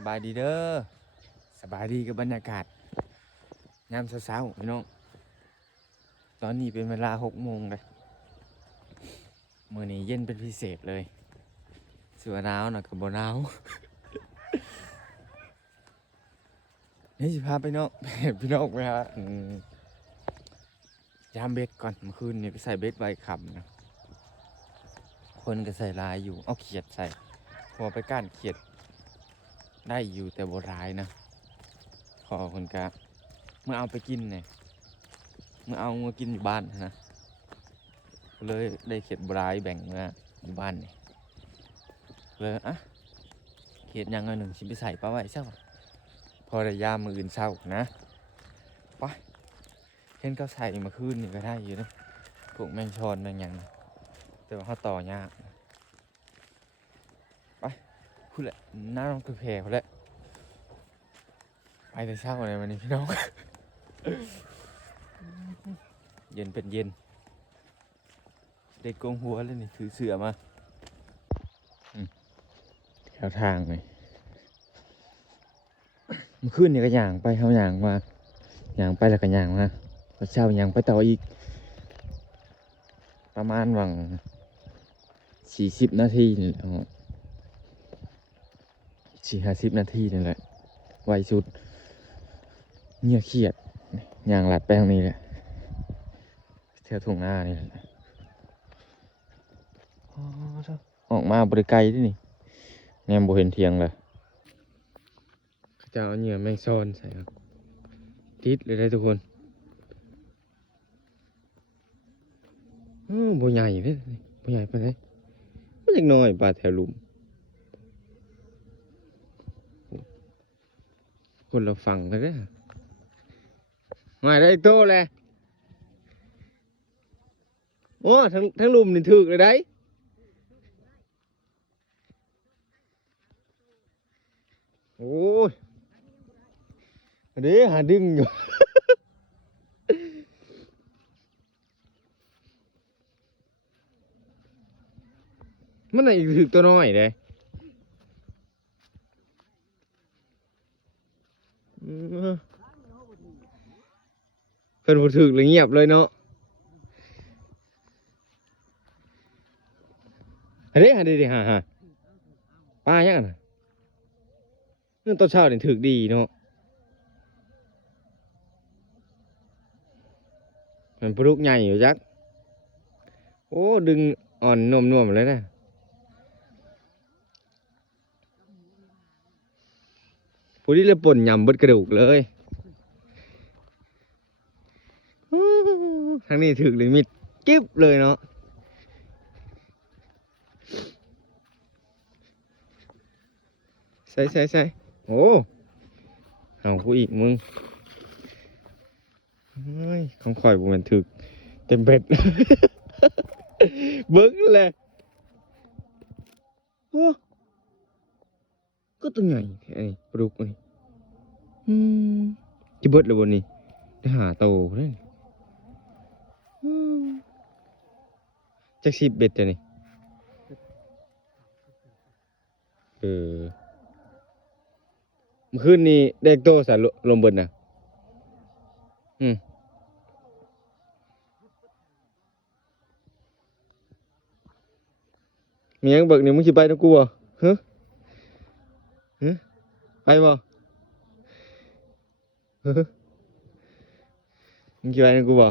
สบายดีเด้อสบายดีกับบรรยากาศยามเช้าๆพี่น้องตอนนี้เป็นเวลา6 โมงเลยมื้อนี้เย็นเป็นพิเศษเลยสิว่าหนาวน่ะก็บ่หนาวนี่สิพาไปน้อง พี่น้องไปหายามเบ็ดก่อนเมื่อคืนนี่ไปใส่เบ็ดไว้ค่ำนะคนก็ใส่ลายอยู่เอาเขียดใส่พอไปก้านเขียดได้อยู่แต่บ่ร้ายนะขอคนกะเมื่อเอาไปกินเนี่ยเมื่อเอามากินอยู่บ้านนะเลยได้เขียดบ่ร้ายแบ่งมาอยู่บ้านนี่เลยอ่ะเขียดยังไงหนึ่งชิไปใส่ปลาไว้เช้าพอได้ยามมืออื่นเช้านะไปเห็นเขาใส่มาคืนนี่ก็ได้อยู่นะพวกแมงชอนแมงหยังแต่ว่าเขาต่อยากไปพูดแหละน้าน้องคือแพร่เขาแหละไปแต่เช้าเลยวันนี้พี่น้อง เย็นเป็นเย็นเด็กกงหัวเลยนี่ถือเสือมาแถวทางเลยเมื่อคืนนี่ก็ย่างไปเขาย่างมาย่างไปแล้วก็ย่างมาแล้วเช้าย่างไปต่ออีกประมาณหวัง40 นาทีนี่แหละ40-50 นาทีนี่แหละไวสุดเนี่ยเครียดย่างหลัดไปทางนี้แหละแถวทุ่งนานี่แหละอ๋อออกมาบริไกลที่นี่แนมบ่เห็นเทียงเลยเขาจะเอาเหยื่อแมงซ่อนใส่ครับติดเลยได้ทุกคนบ่ใหญ่เลยบ่ใหญ่ไปไหนมันเล็กน้อยปลาแถวหลุมคนเราฟังกันเด้อมาได้อีกโตเลยโอ้ทั้งหลุมนี่ถึกเลยได้โอ้ยเดี๋ยวหาดึงอยู่ มันไหนถึกตัวน้อยเลยเพิ่นบ่ถึกเลยเงียบเลยเนาะเด้หาปลายังน่ะนั่นตอนเช้านี่ถึกดีเนาะมันปลุกใหญ่อยู่จักโอ้ดึงอ่อนน่วมๆเลยนะผู้ที่เลยป่นยำเบิดกระดูกเลยทางนี้ถึกเลยมิดกิ๊บเลยเนาะใส่โอ้เอากูอีกมึงเฮ้ยของข่อยบ่แม่นถึกเต็มเบ็ด เบิ้งเลยโอ้ก็ตัวใหญ่แค่นี้ปลุกนี่จะเบิดเลยบนนี้ได้หาโตเลยจักสิบเบ็ดจ้ะนี่เมื่อคืนนี้เด็กโตสารลมเบิดนะมียังเบิกนี่มึงสิไปนะกูบ่ฮะไปบ่ฮะมึงสิไปนะกูบ่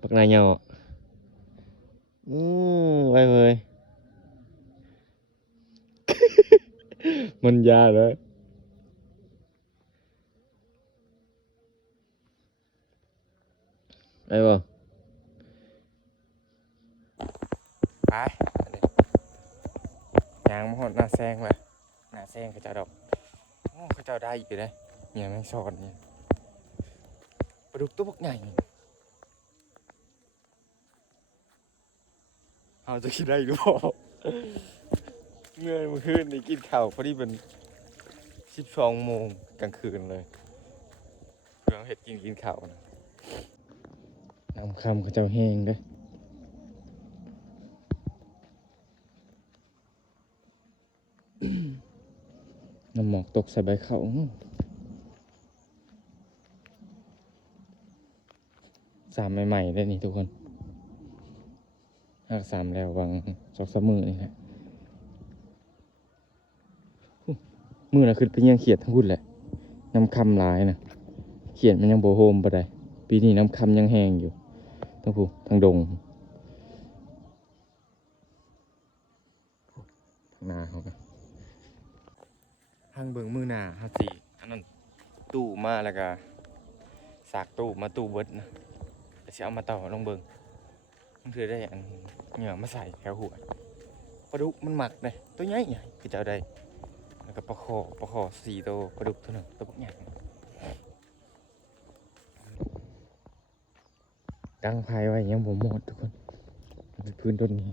ปักนายเหยาะไปเลย มันยาเลยไปบ่ไปยางมาหดหน้าแซงมาหน้าแซงเขาเจ้าดอกโอ้เขาเจ้าได้อยู่เลยเนี่ยแม่งสอนเนี่ยปลาดุกตัวบักใหญ่เอาจะกินได้หรือเปล่าเมื่อคืนนี้กินข้าวพอดีเป็น12 โมงกลางคืนเลยเพื่อเห็ดกินข้าวนะน้ำคำเขาเจ้าแห้งด้วย น้ำหมอกตกใส่ใบเขาสามใหม่ๆได้นี่ทุกคนหักสามแล้ววาง2-3 มื้อนี่แหละมื้อน่ะขึ้นไปยังเขียดทั้งพุ่นแหละน้ำค่ำหลายนะเขียดมันยังบ่โฮมบ่ได้ปีนี้น้ำค่ำยังแห้งอยู่ทั้งผู้ทั้งดงทางนาเขาก็ทางเบิ่งมื้อหน้าเฮาสิอันนั้นตู้มาแล้วก็สากตู้มาตู้เบิดนะแต่สิเอามาต่อลองเบิ่งมันคือได้อันเหงื่อมาใส่แถวหัวปลาดุกมันหมักเลยตัวใหญ่ใหญ่คือจะเอาได้แล้วก็ปลาขอ4 ตัวปลาดุกตัวหนึ่งตัวบักใหญ่ตั้งไฟไว้ยังบ่หมดทุกคนมันเป็นพื้นต้นนี้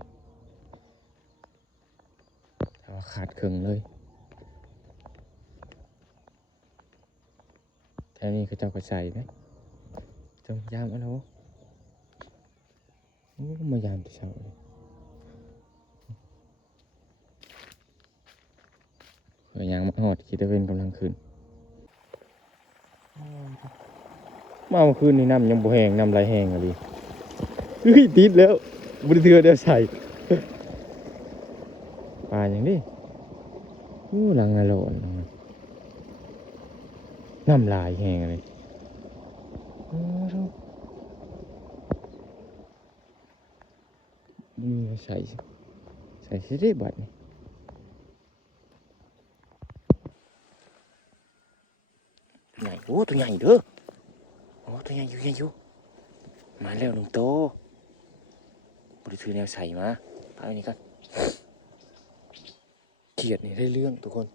แต่ว่าขาดครึ่งเลยแถวนี้เขาเจ้าก็ใส่ไหมจงยามเอาแล้วโอ้มายามที่เช้าเลยเผื่อยังมาหอดคิดว่าเป็นกำลังขึ้นมาเมื่อคืนนี่น้ำยังบ่แห้งน้ำไหลแห้งอะไรเฮ้ยติดแล้วบุรีเถื่อเดี๋ยวใส่ปลาอย่างนี้ลังอะโลนน้ำลายแห้งเลยนี่ใส่สิได้บัดนี่ใหญ่โอ้ตัวใหญ่เด้อโอ้ตัวใหญ่อยู่มาแล้ว1 โตบริถือแนวใส่มาเอาอันนี้ก็เขียดนี่ได้เรื่องทุกคน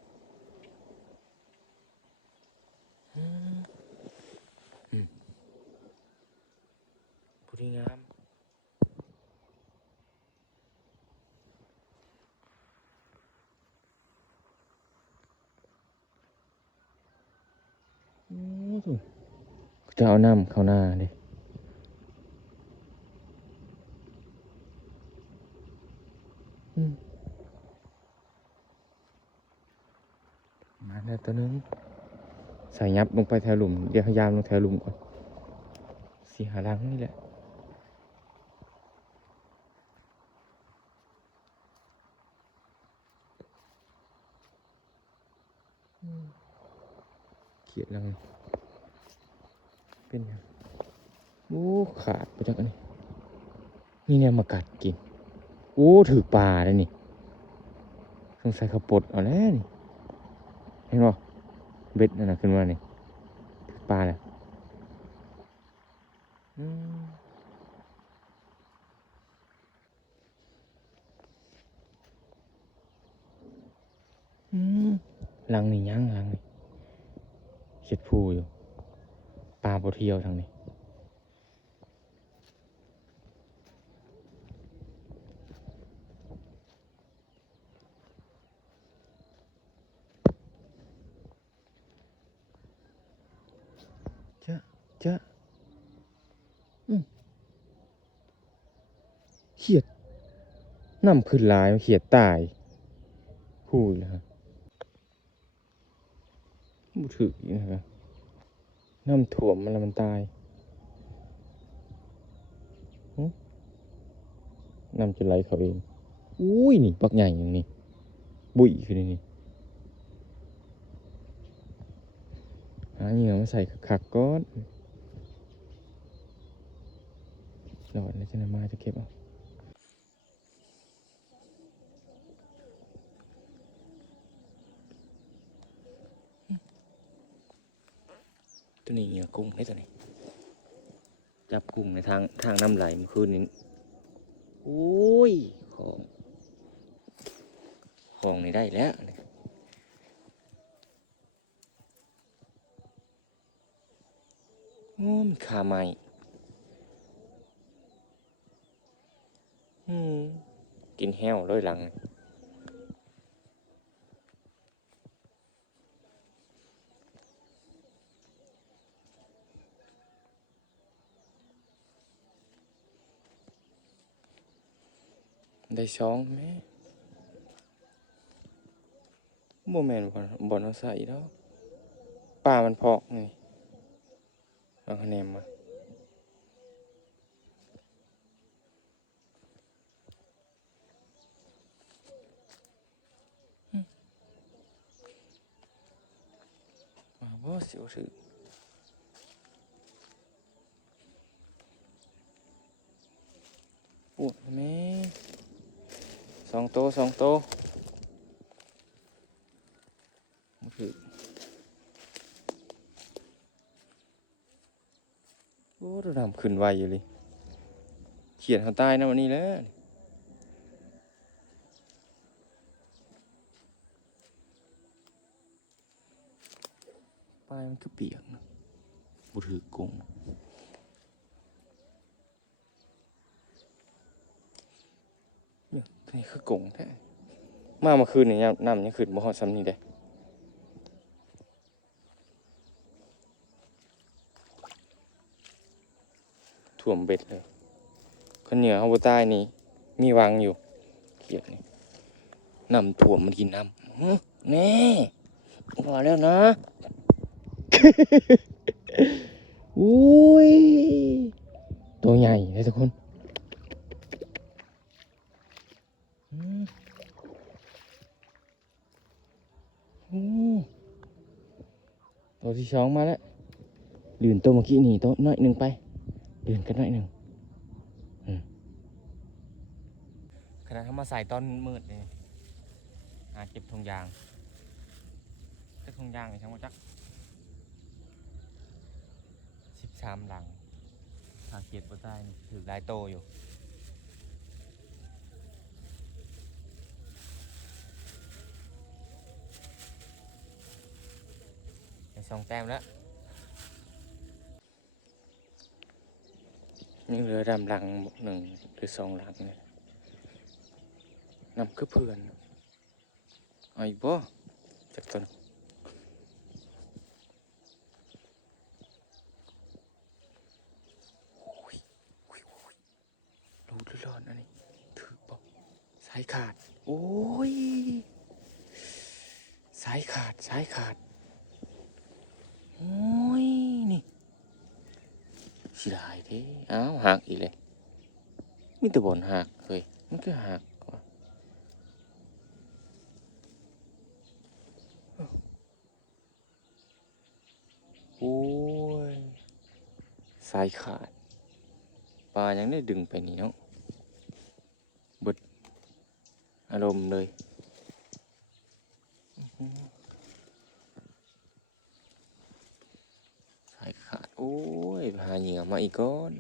ผู้ดีงามจะเอาน้ำเข้าหน้าดิมาแล้วตัวนึงใส่ยับลงไปแถวหลุมเดี๋ยวพยายามลงแถวหลุมก่อน4 หาลังนี่แหละเขียดลังเป็นยังโอ้ขาดไปจากอันนี้นี่เนี่ยมากัดกินโอ้ถือปลาเลยนี่สงสัยเขาปลดเอาแล้วนี่เห็นป่ะเบ็ดนั่นน่ะขึ้นมานี่ถือปลาแหละลังนี่ยังลังนี่เขียดพูอยู่ปลาโปเที่ยวทางนี้เจ้าเขียดน้ำขึ้นหลายเขียดตายพูดเลยฮะบุถืออีกนะครับน้ำถ่วมมันแล้วมันตายน้ำจะไหลเขาเองอุ้ยนี่ปักใหญ่อย่างนี้บุ๋ยขึ้นนี่หาเหงื่อมาใส่ขักก้อนหลอดแล้วจะนำมาจะเก็บเอาตัวนี้เหงื่อกุ้งได้ตัวนี้จับกุ้งในทางน้ำไหลเมื่อคืนนี้โอ้ยของนี่ได้แล้วโอ้มันขาใหม่กินแห้วเลยหลังได้2 แม่ บ่แม่นบ่อนเอาใส่แล้วปลามันพอกนี่เอาคะแนนมาบ่สิเอาถือปวดแม่2 โตวบ่ถือโอ้ระดับขึ้นไวอยู่เลยเขียดเขาตายนะวันนี้แล้วปลายมันคือเปียกนะบ่ถือกงเนี่ยนี่คือกงแท้มาเมื่อคืนนี่น้ำยังขึ้นบ่ฮอดซ้ำนี่เด้ท่วมเบ็ดเลยคนเหนือเขาบ่ใต้นี่มีวังอยู่เขียดนี่น้ำท่วมมันกินน้ำแน่พอแล้วนะ อุ้ยตัวใหญ่เลยทุกคนตัวที่สองมาแล้วลื่นตัวเมื่อกี้หนีตัวน้อยหนึ่งไปลื่นกันน้อยหนึ่งขณะเขามาใส่ตอนมืดเลยหาเก็บทงยางก็ทงยางในช่างวัจัก13 หลังหาเก็บบ่ได้นี่ถือหลายโตอยู่ใน2 แต้มแล้วนี่เหลือดำหลัง1 หรือ 2 หลังเนี่ยนำคือเพื่อนเอาอีกบ่จากต้นรูดร้อนอันนี้ถือบอกสายขาดโอ้ยสายขาดโอ้ยนี่สิได้เด้อ้าวหักอีกเลยมีแต่บนหักเฮ้ยมันก็หักว่ะโอ้ยสายขาดปลายังได้ดึงไปนี่เนาะเบิดอารมณ์เลยสายขาดโอ้ยหาเหยื่อมาอีกก้อน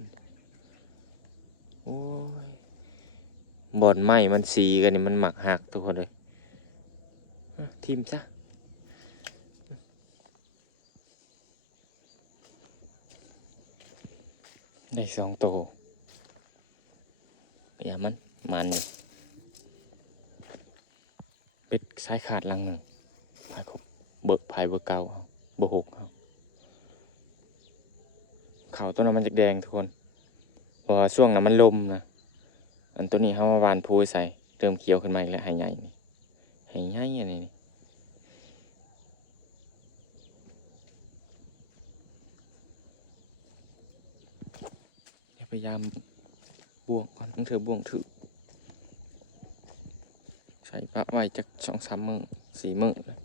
โอ้ยบ่อนไม้มันสีกันนี่มันหมักหักทุกคนเลยทิมซะได้2 โตอย่ามันอยู่เป็ดสายขาดลังหนึ่งพายครบเบิกพายเบอร์เก้าเบอร์ 6เขาตัวนั้นมันจะแดงทุกคนเพราะว่าช่วงนั้นมันลมนะอันตัวนี้เขามาวานพูใส่เริ่มเขียวขึ้นมาอีกแล้วหายใหญ่นี่หายใหญ่อันนี้พยายามบ่วงก่อนต้องเธอบ่วงถือใส่ปะไว้จาก2-3 มื้อ4 มื้อเลย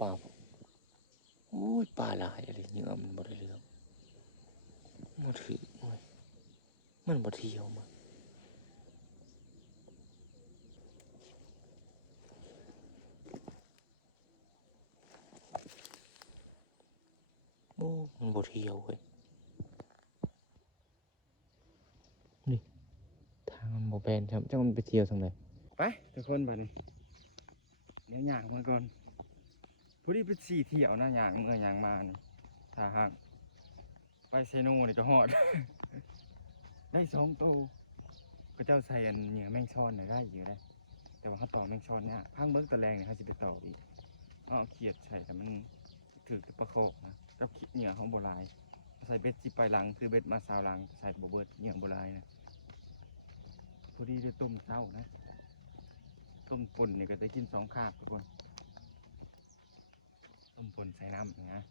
ปลาโอ้ยปลาหลายอะไรเนื้อมันบ่ได้เรื่องมันถือมันบ่เที่ยวมาโอ้มันบ่เที่ยวเว้ยนี่ทางมันบ่แปลนครับจังมันไปเที่ยวทางไหนไปทุกคนไปนี่เดี๋ยวย่างมาก่อนพอดีเป็น4 เที่ยวนะย่างย่างมานี่ถ้าหากไปเซโน่นี่ก็ฮอด ได้2 โตก็เจ้าใส่อันเหยื่อแมงช้อนได้อยู่ได้แต่ว่าเขาต่อแมงช้อนเนี่ยพังเบิกตะแรงเนี่ยเขาจะไปต่ออีกเอาเขียดใส่แต่มันถือปลาโคกนะกับเหยื่อของโบราณ ใส่เบ็ดสิไปหลังคือเบ็ดมาซาวหลังใส่บ่เบิดอหย่างโบราณนะพอดีด้วยต้มเช้านะต้มป่นนี่ก็จะกิน2 คาบทุกคนต้มป่นใส่น้ำนะ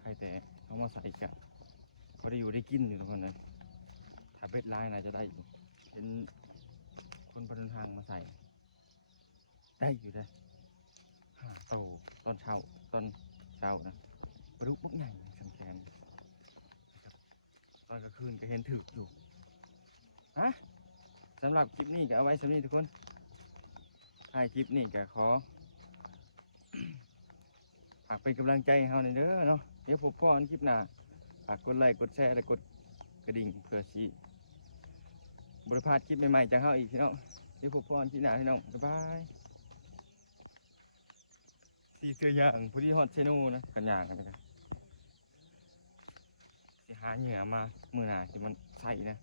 ใครแต่เขามาใส่กันพอได้อยู่ได้กินอยู่ทุกคนเลยถ้าเบ็ดลายน่าจะได้อยู่เป็นคนบนทางมาใส่ได้อยู่ได้5 โตตอนเช้านะปลาดุกมักใหญ่สำแขนนะครับตอนกลางคืนก็เห็นถึกอยู่ฮะสำหรับคลิปนี้ก็เอาไว้สำนี้ทุกคนถ่ายคลิปนี้ก็ขอ ฝากเป็นกำลังใจให้เฮาหน่อยเด้อเนาะเดี๋ยวพบพ่อกันคลิปหน้าฝากกดไลค์กดแชร์และกดกระดิ่งเพื่อสิบริพลาดคลิปใหม่ๆจากเฮาอีกพี่น้องเดี๋ยวพบพ่อกันคลิปหน้าพี่น้องบ๊ายบายสีเสื้อย่างผู้ที่ฮอตเชนูนะกันย่างกันนะครับสิหาเหยื่อมามื้อหน้าที่มันใส่นะ